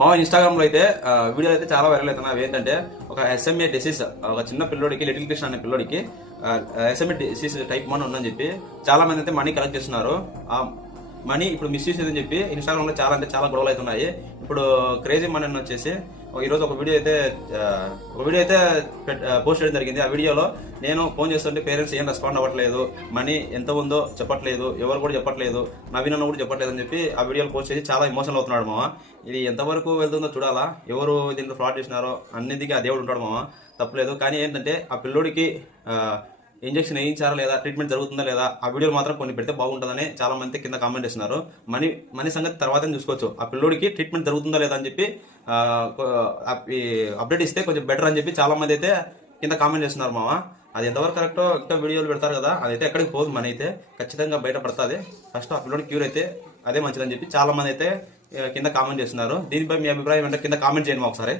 మా ఇన్స్టాగ్రామ్ లో అయితే వీడియోలు అయితే చాలా వైరల్ అవుతున్నాయి. అవి ఏంటంటే ఒక ఎస్ఎంఏ డిసీజ్, ఒక చిన్న పిల్లోడికి, లిటిల్ కృష్ణ అనే పిల్లోడికి ఎస్ఎంఏ డిసీజ్ టైప్ 1 ఉందని చెప్పి చాలా మంది అయితే మనీ కలెక్ట్ చేస్తున్నారు. ఆ మనీ ఇప్పుడు మిస్యూజ్ అని చెప్పి ఇన్స్టాగ్రామ్ లో చాలా అంటే చాలా గొడవలు అవుతున్నాయి. ఇప్పుడు క్రేజీ మనీ అని వచ్చేసి ఈ రోజు ఒక వీడియో అయితే పోస్ట్ చేయడం జరిగింది. ఆ వీడియోలో నేను ఫోన్ చేస్తుంటే పేరెంట్స్ ఏం రెస్పాండ్ అవ్వట్లేదు, మనీ ఎంత ఉందో చెప్పట్లేదు, ఎవరు కూడా చెప్పట్లేదు, నవీన్ అన్న కూడా చెప్పట్లేదు అని చెప్పి ఆ వీడియోలో పోస్ట్ చేసి చాలా ఎమోషనల్ అవుతున్నాడు మామ. ఇది ఎంతవరకు వెళ్తుందో చూడాలా. ఎవరు దీంట్లో ఫ్రాడ్ చేసినారో అన్నిటికీ ఆ దేవుడు ఉంటాడు మామ, తప్పలేదు. కానీ ఏంటంటే ఆ పిల్లోడికి ఇంజెక్షన్ వేయించారా లేదా, ట్రీట్మెంట్ జరుగుతుందా లేదా, ఆ వీడియోలు మాత్రం కొన్ని పెడితే బాగుంటుందని చాలా మంది కింద కామెంట్ చేస్తున్నారు. మనీ సంగతి తర్వాత చూసుకోవచ్చు, ఆ పిల్లోడికి ట్రీట్మెంట్ జరుగుతుందా లేదా అని చెప్పి అప్డేట్ ఇస్తే కొంచెం బెటర్ అని చెప్పి చాలా మంది అయితే కింద కామెంట్ చేస్తున్నారు మామ. అది ఎంతవరకు కరెక్టో ఇంకా వీడియోలు పెడతారు కదా, అదైతే ఎక్కడికి పోదు, మనీ అయితే ఖచ్చితంగా బయట పడుతుంది. ఫస్ట్ ఆ పిల్లోడి క్యూర్ అయితే అదే మంచిదని చెప్పి చాలా మంది అయితే కింద కామెంట్ చేస్తున్నారు. దీనిపై మీ అభిప్రాయం అంటే కింద కామెంట్ చేయండి ఒకసారి.